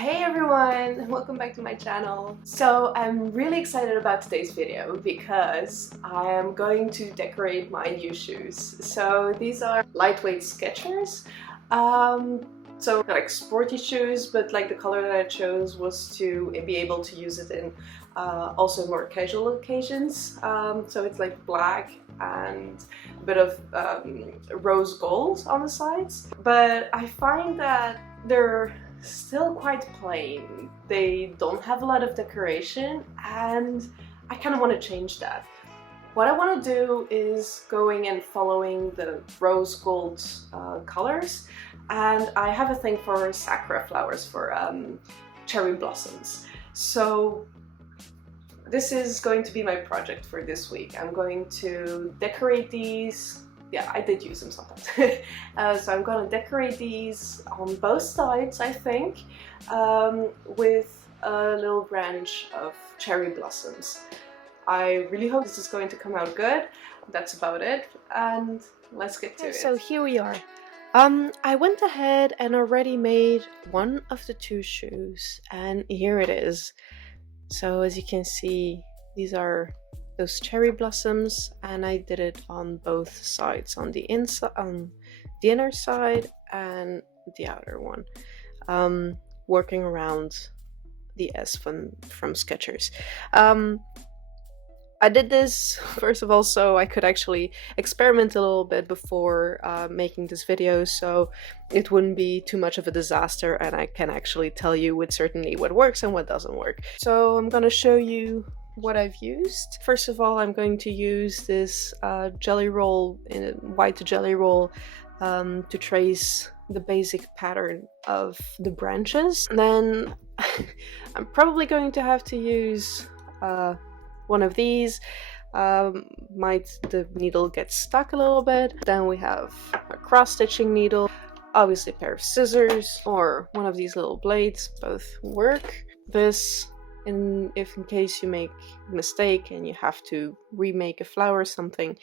Hey everyone! Welcome back to my channel. So I'm really excited about today's video because I am going to decorate my new shoes. So these are lightweight Skechers. So like sporty shoes, but like the color that I chose was to be able to use it in also more casual occasions. So it's like black and a bit of rose gold on the sides. But I find that they're still quite plain. They don't have a lot of decoration and I kind of want to change that. What I want to do is going and following the rose gold colors, and I have a thing for sakura flowers, for cherry blossoms. So this is going to be my project for this week. I'm going to decorate these. Yeah, I did use them sometimes. So I'm gonna decorate these on both sides, I think, with a little branch of cherry blossoms. I really hope this is going to come out good. That's about it, and let's get to it. So here we are. I went ahead and already made one of the two shoes, and here it is. So as you can see, these are those cherry blossoms, and I did it on both sides, on the inside, on the inner side and the outer one, working around the S from Skechers. I did this first of all so I could actually experiment a little bit before making this video, so it wouldn't be too much of a disaster and I can actually tell you with certainty what works and what doesn't work. So I'm gonna show you what I've used. First of all, I'm going to use this jelly roll, in a white jelly roll, to trace the basic pattern of the branches. And then I'm probably going to have to use one of these. The needle gets stuck a little bit. Then we have a cross-stitching needle, obviously a pair of scissors, or one of these little blades. Both work. This, in case you make a mistake and you have to remake a flower or something,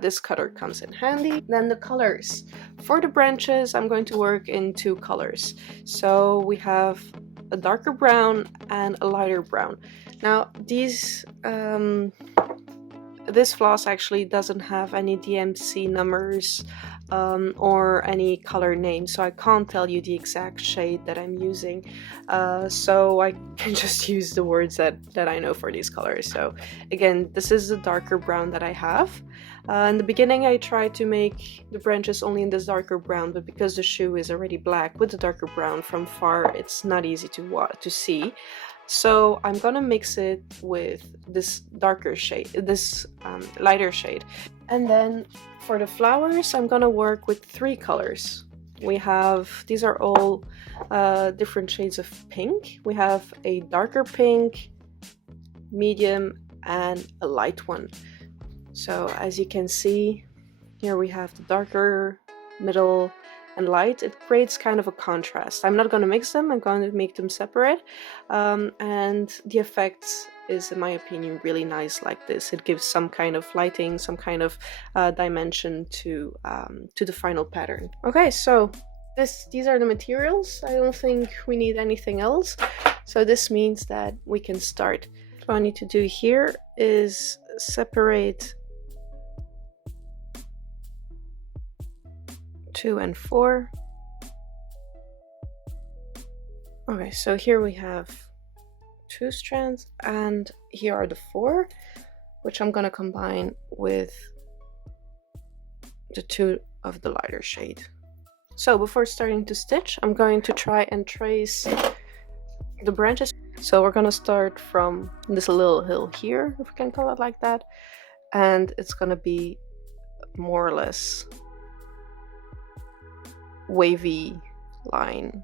this cutter comes in handy. Then the colors. For the branches, I'm going to work in two colors. So we have a darker brown and a lighter brown. Now these this floss actually doesn't have any DMC numbers or any color names, so I can't tell you the exact shade that I'm using, so I can just use the words that I know for these colors. So again, this is the darker brown that I have. In the beginning I tried to make the branches only in this darker brown, but because the shoe is already black with the darker brown from far, it's not easy to see. So I'm gonna mix it with this darker shade, this lighter shade. And then for the flowers, I'm gonna work with three colors. These are all different shades of pink. We have a darker pink, medium, and a light one. So as you can see, here we have the darker, middle, and light. It creates kind of a contrast. I'm not going to mix them, I'm going to make them separate, and the effect is, in my opinion, really nice like this. It gives some kind of lighting, some kind of dimension to the final pattern. Okay, so these are the materials. I don't think we need anything else, so this means that we can start. What I need to do here is separate 2 and 4. Okay, so here we have 2 strands, and here are the 4, which I'm gonna combine with the 2 of the lighter shade. So before starting to stitch, I'm going to try and trace the branches. So we're gonna start from this little hill here, if we can call it like that, and it's gonna be more or less wavy line.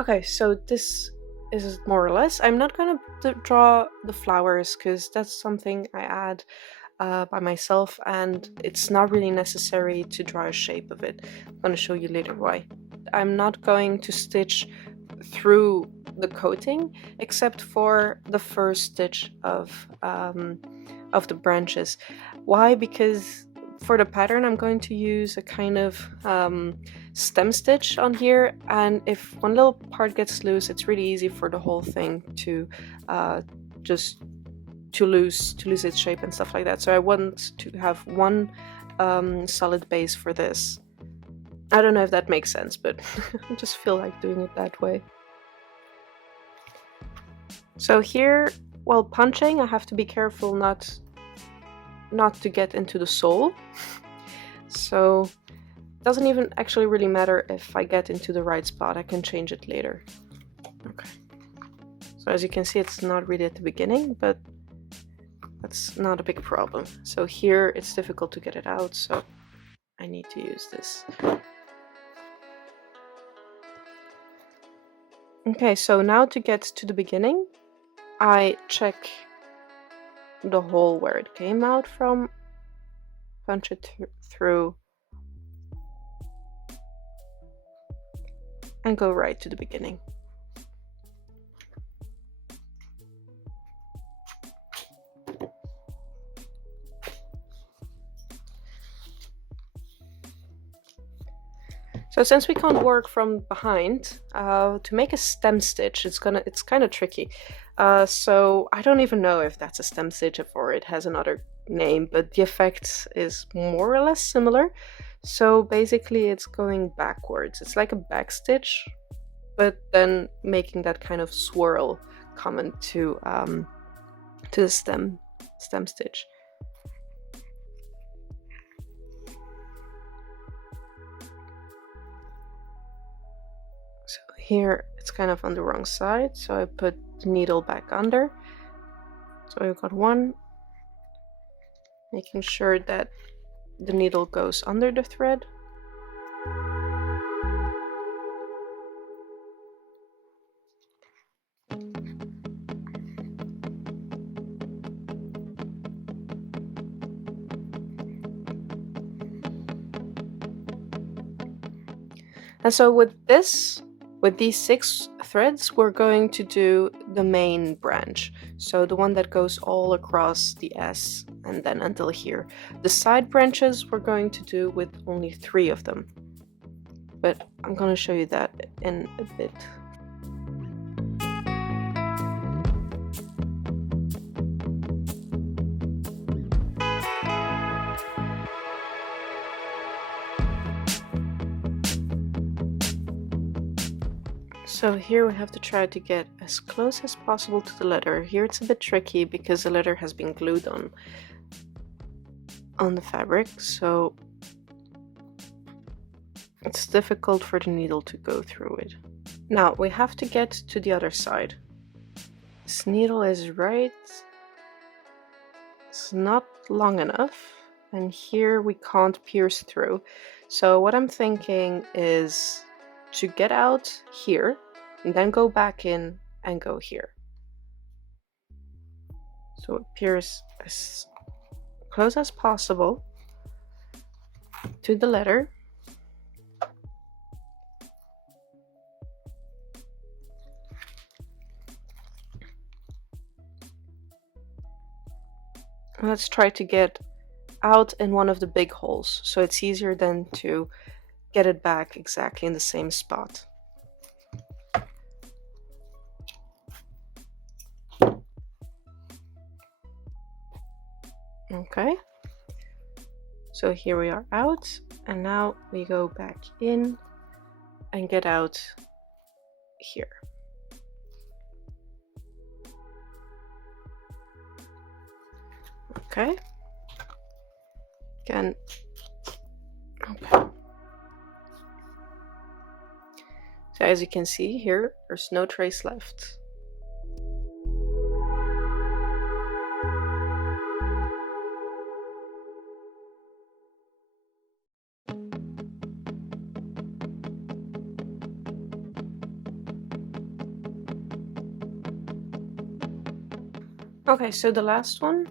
Okay, so this is more or less. I'm not gonna draw the flowers because that's something I add by myself, and it's not really necessary to draw a shape of it. I'm gonna show you later why. I'm not going to stitch through the coating except for the first stitch of of the branches. Why? Because for the pattern I'm going to use a kind of stem stitch on here, and if one little part gets loose, it's really easy for the whole thing to just to lose its shape and stuff like that. So I want to have one solid base for this. I don't know if that makes sense, but I just feel like doing it that way. So here, while punching, I have to be careful not to get into the sole. So it doesn't even actually really matter if I get into the right spot. I can change it later. Okay. So as you can see, it's not really at the beginning, but that's not a big problem. So here it's difficult to get it out, so I need to use this. Okay, so now to get to the beginning, I check the hole where it came out from, punch it through, and go right to the beginning. So since we can't work from behind, to make a stem stitch, it's kind of tricky. So I don't even know if that's a stem stitch or it has another name, but the effect is more or less similar. So basically it's going backwards. It's like a back stitch, but then making that kind of swirl come to the stem stitch. So here it's kind of on the wrong side, so I put the needle back under. So I've got one, making sure that the needle goes under the thread. And so with these 6 threads, we're going to do the main branch. So the one that goes all across the S and then until here. The side branches we're going to do with only 3 of them. But I'm going to show you that in a bit. So here we have to try to get as close as possible to the letter. Here it's a bit tricky because the letter has been glued on the fabric, so it's difficult for the needle to go through it. Now we have to get to the other side. This needle is right. It's not long enough, and here we can't pierce through. So what I'm thinking is to get out here and then go back in and go here. So it pierces as close as possible to the letter. Let's try to get out in one of the big holes, so it's easier then to get it back exactly in the same spot. Okay, so here we are out, and now we go back in and get out here. Okay, again, okay. So as you can see here, there's no trace left. Okay, so the last one,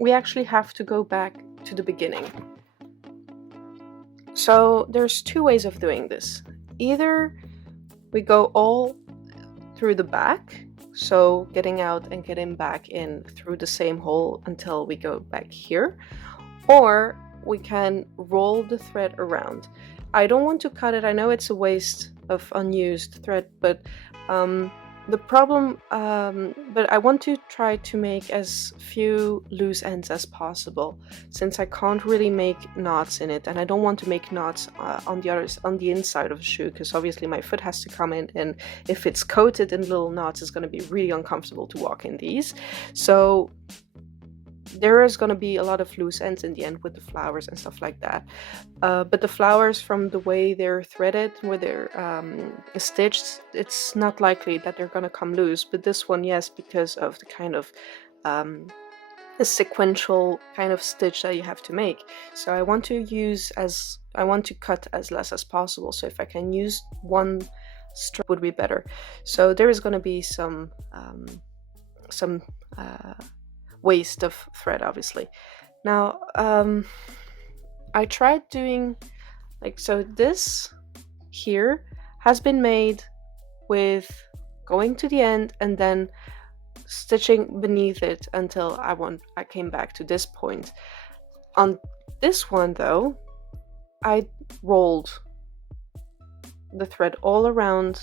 we actually have to go back to the beginning. So there's 2 ways of doing this. Either we go all through the back so getting out and getting back in through the same hole until we go back here, or we can roll the thread around. I don't want to cut it. I know it's a waste of unused thread, but but I want to try to make as few loose ends as possible, since I can't really make knots in it, and I don't want to make knots on the inside of the shoe, because obviously my foot has to come in, and if it's coated in little knots, it's going to be really uncomfortable to walk in these. So there is going to be a lot of loose ends in the end with the flowers and stuff like that. But the flowers, from the way they're threaded, where they're stitched, it's not likely that they're going to come loose. But this one, yes, because of the kind of a sequential kind of stitch that you have to make. So I want to cut as less as possible. So if I can use one strip, would be better. So there is going to be some waste of thread, obviously. Now I tried doing so this here has been made with going to the end and then stitching beneath it until I came back to this point. On this one though, I rolled the thread all around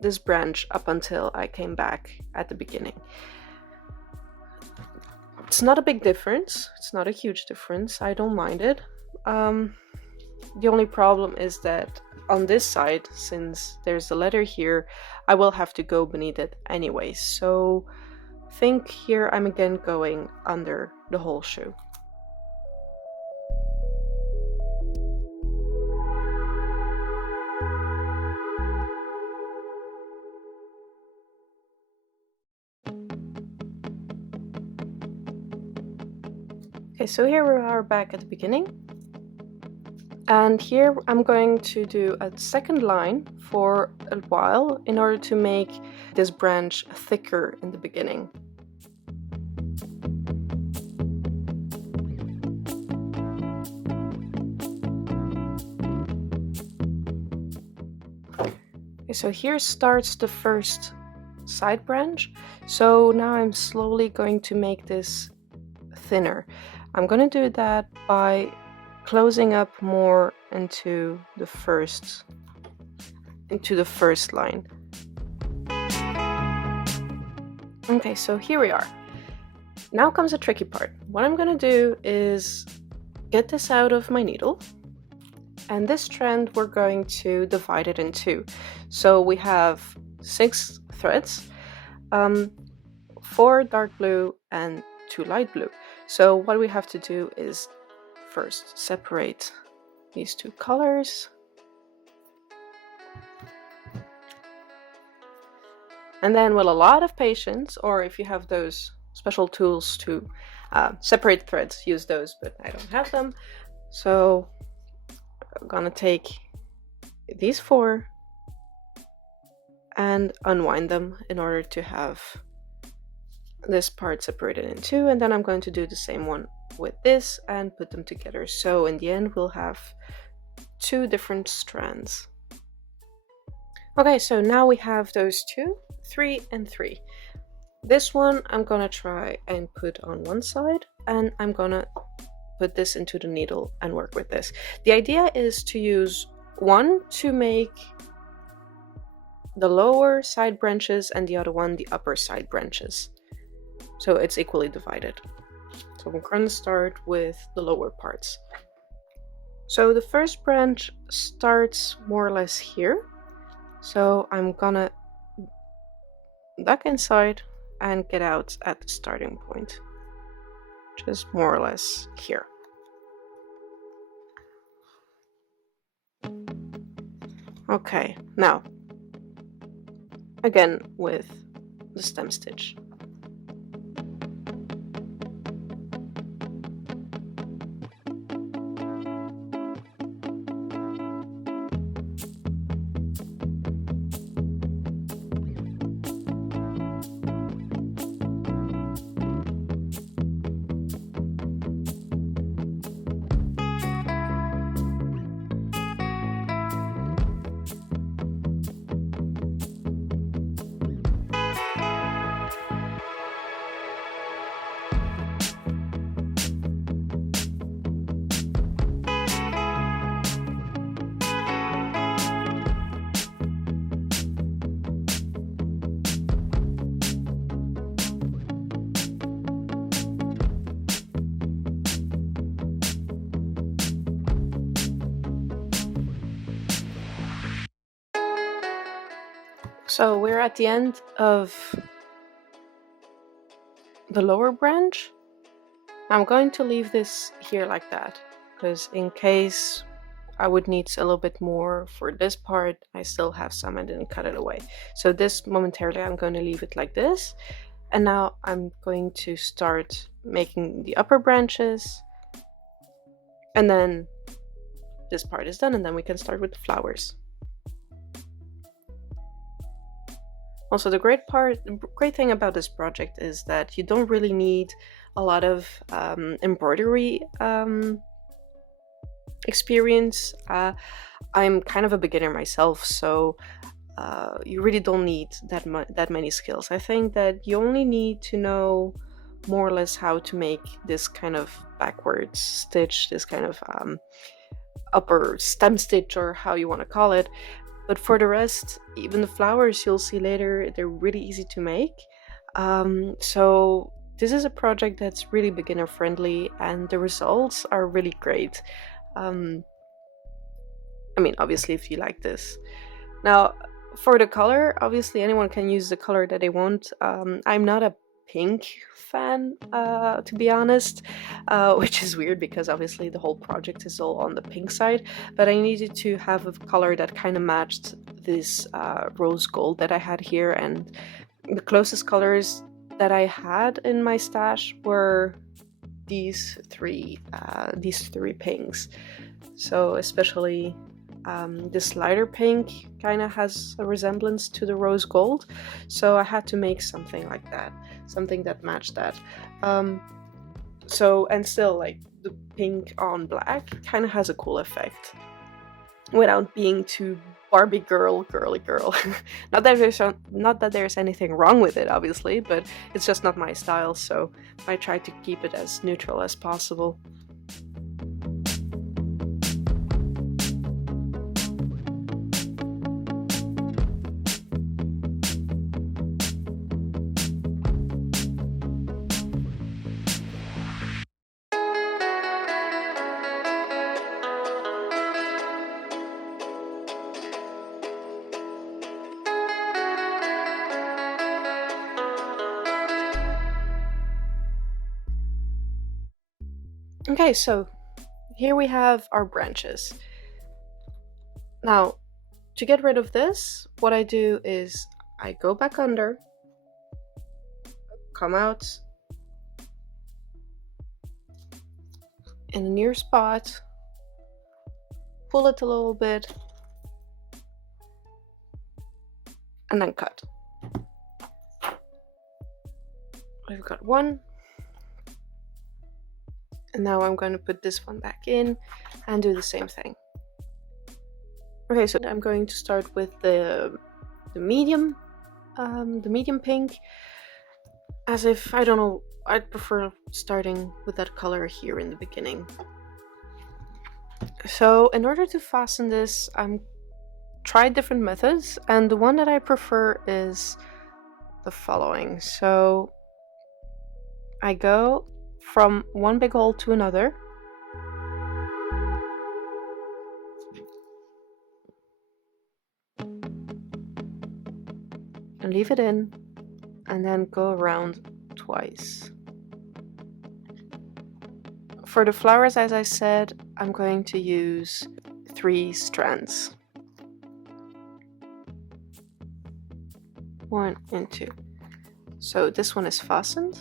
this branch up until I came back at the beginning. It's not a big difference. It's not a huge difference. I don't mind it. The only problem is that on this side, since there's a letter here, I will have to go beneath it anyway. So think here I'm again going under the whole shoe. Okay, so here we are back at the beginning, and here I'm going to do a second line for a while in order to make this branch thicker in the beginning. Okay, so here starts the first side branch. So now I'm slowly going to make this thinner. I'm going to do that by closing up more into the first line. Okay, so here we are. Now comes the tricky part. What I'm going to do is get this out of my needle, and this strand we're going to divide it in two. So we have 6 threads, 4 dark blue and 2 light blue. So what we have to do is first separate these 2 colors, and then with a lot of patience, or if you have those special tools to separate threads, use those, but I don't have them. So I'm gonna take these 4 and unwind them in order to have this part separated in 2, and then I'm going to do the same one with this and put them together. So in the end we'll have 2 different strands. Okay, so now we have those 2, 3 and 3. This one I'm gonna try and put on one side, and I'm gonna put this into the needle and work with this. The idea is to use one to make the lower side branches and the other one the upper side branches. So it's equally divided. So we're going to start with the lower parts. So the first branch starts more or less here. So I'm gonna duck inside and get out at the starting point. Just more or less here. Okay, now again with the stem stitch. So we're at the end of the lower branch. I'm going to leave this here like that, because in case I would need a little bit more for this part, I still have some, I didn't cut it away. So this momentarily I'm going to leave it like this. And now I'm going to start making the upper branches. And then this part is done, and then we can start with the flowers. Also, the great thing about this project is that you don't really need a lot of embroidery experience. I'm kind of a beginner myself, so you really don't need that many skills. I think that you only need to know more or less how to make this kind of backwards stitch, this kind of upper stem stitch, or how you want to call it. But for the rest, even the flowers you'll see later, they're really easy to make. So this is a project that's really beginner friendly, and the results are really great. I mean, obviously, if you like this. Now, for the color, obviously anyone can use the color that they want. I'm not a pink fan, to be honest, which is weird because obviously the whole project is all on the pink side, but I needed to have a color that kind of matched this rose gold that I had here, and the closest colors that I had in my stash were these three pinks. So especially this lighter pink kind of has a resemblance to the rose gold, so I had to make something like that, something that matched that. So, and still, like, the pink on black kind of has a cool effect without being too Barbie girly girl. not that there's anything wrong with it, obviously, but it's just not my style, so I try to keep it as neutral as possible. Okay, so here we have our branches. Now, to get rid of this, what I do is I go back under, come out in the near spot, pull it a little bit, and then cut. I've got one. And now I'm going to put this one back in and do the same thing. Okay, so I'm going to start with the medium pink. As if, I don't know, I'd prefer starting with that color here in the beginning. So in order to fasten this, I'm tried different methods, and the one that I prefer is the following. So I go from one big hole to another, and leave it in, and then go around twice. For the flowers, as I said, I'm going to use 3 strands. 1 and 2. So this one is fastened.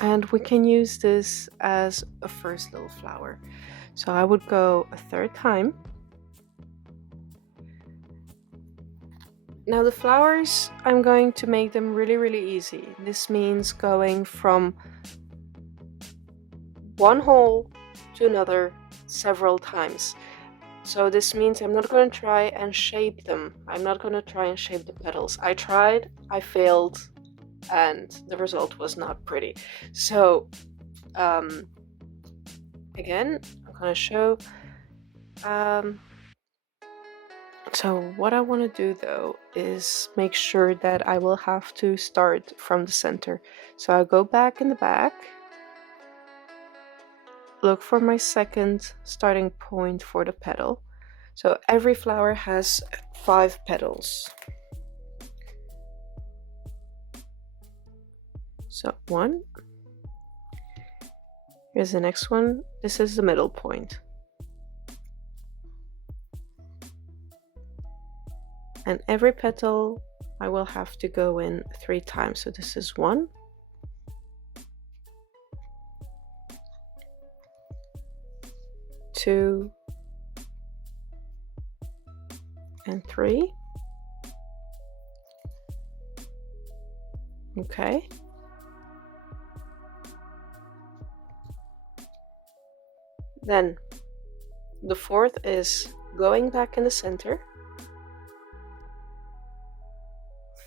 And we can use this as a first little flower. So I would go a 3rd time. Now the flowers, I'm going to make them really easy. This means going from one hole to another several times. So this means I'm not going to try and shape them. I'm not going to try and shape the petals. I tried, I failed, and the result was not pretty. So again, I'm going to show. So what I want to do though is make sure that I will have to start from the center. So I'll go back in the back, look for my second starting point for the petal. So every flower has 5 petals. So 1. Here's the next one. This is the middle point. And every petal I will have to go in 3 times. So this is 1. 2 and 3. Okay. Then the 4th is going back in the center,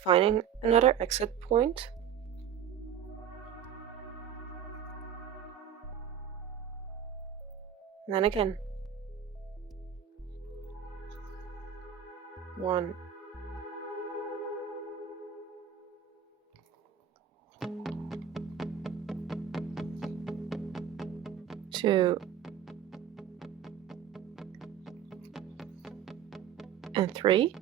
finding another exit point, and then again. 1, 2 and 3.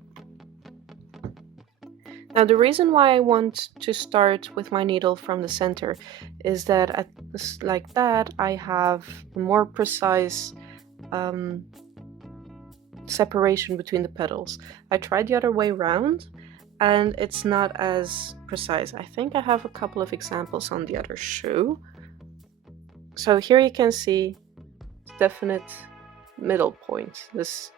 Now the reason why I want to start with my needle from the center is that like that I have a more precise separation between the petals. I tried the other way around and it's not as precise. I think I have a couple of examples on the other shoe. So here you can see definite middle point. This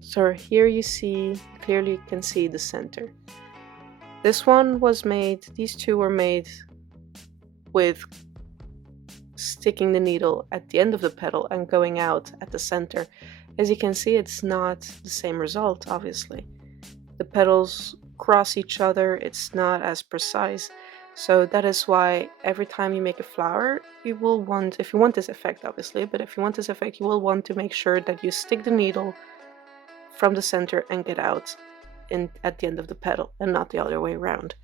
So here you see, clearly you can see the center. This one was made, these two were made with sticking the needle at the end of the petal and going out at the center. As you can see, it's not the same result, obviously. The petals cross each other, it's not as precise. So that is why every time you make a flower, you will want, if you want this effect obviously, but if you want this effect, you will want to make sure that you stick the needle from the center and get out at the end of the petal and not the other way around.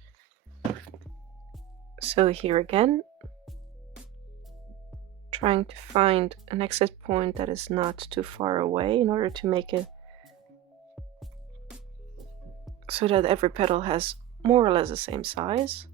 So here again, trying to find an exit point that is not too far away in order to make it so that every petal has more or less the same size.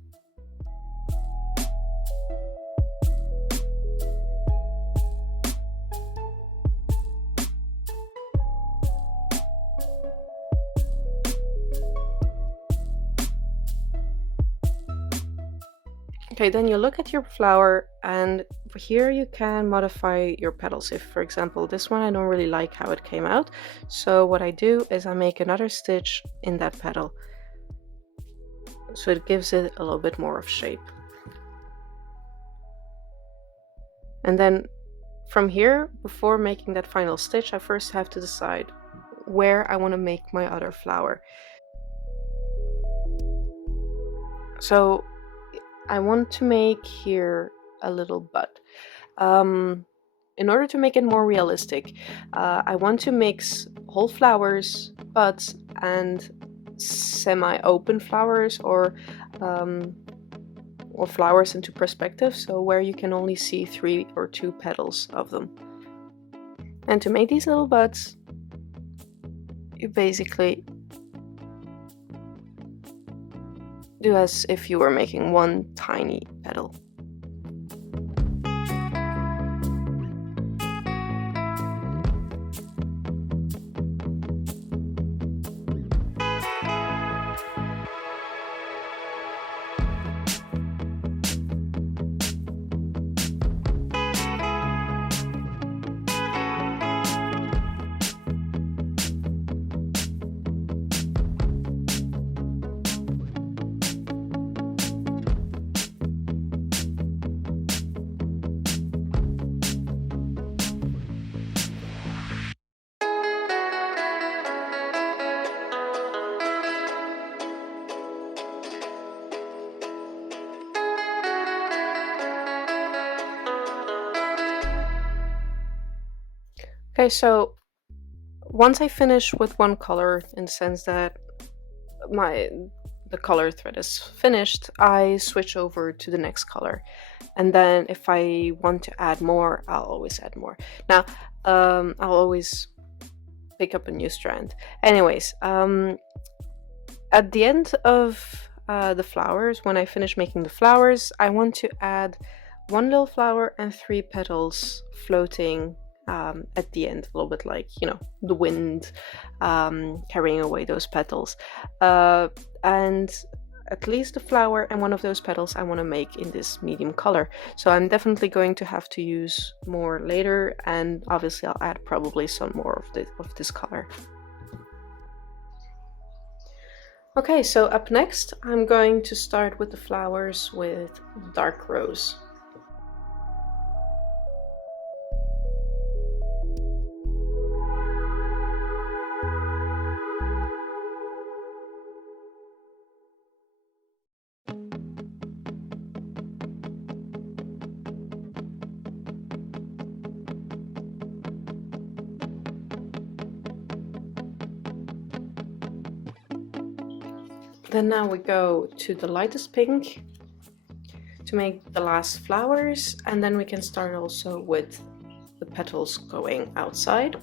Okay, then you look at your flower and here you can modify your petals. If, for example, this one I don't really like how it came out, so what I do is I make another stitch in that petal. So it gives it a little bit more of shape. And then from here, before making that final stitch, I first have to decide where I want to make my other flower. So I want to make here a little bud. In order to make it more realistic, I want to mix whole flowers, buds, and semi-open flowers or flowers into perspective, so where you can only see 3 or 2 petals of them. And to make these little buds, you basically do as if you were making one tiny petal. Okay, so once I finish with one color, in the sense that the color thread is finished, I switch over to the next color. And then if I want to add more, I'll always add more. Now, I'll always pick up a new strand. Anyways, at the end of the flowers, when I finish making the flowers, I want to add one little flower and 3 petals floating at the end, a little bit like, you know, the wind carrying away those petals. And at least a flower and one of those petals I want to make in this medium color. So I'm definitely going to have to use more later, and obviously I'll add probably some more of this color. Okay, so up next I'm going to start with the flowers with dark rose. Then now we go to the lightest pink to make the last flowers, and then we can start also with the petals going outside.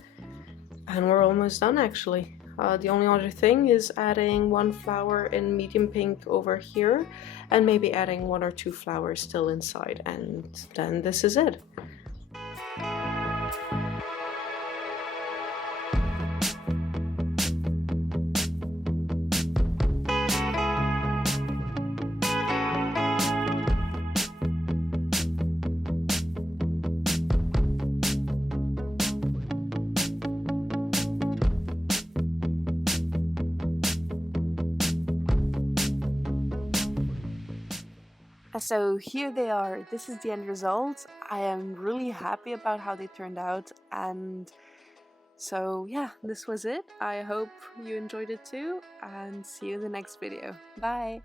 And we're almost done actually. The only other thing is adding 1 flower in medium pink over here, and maybe adding 1 or 2 flowers still inside, and then this is it. So here they are. This is the end result. I am really happy about how they turned out, and so yeah, this was it. I hope you enjoyed it too, and see you in the next video. Bye!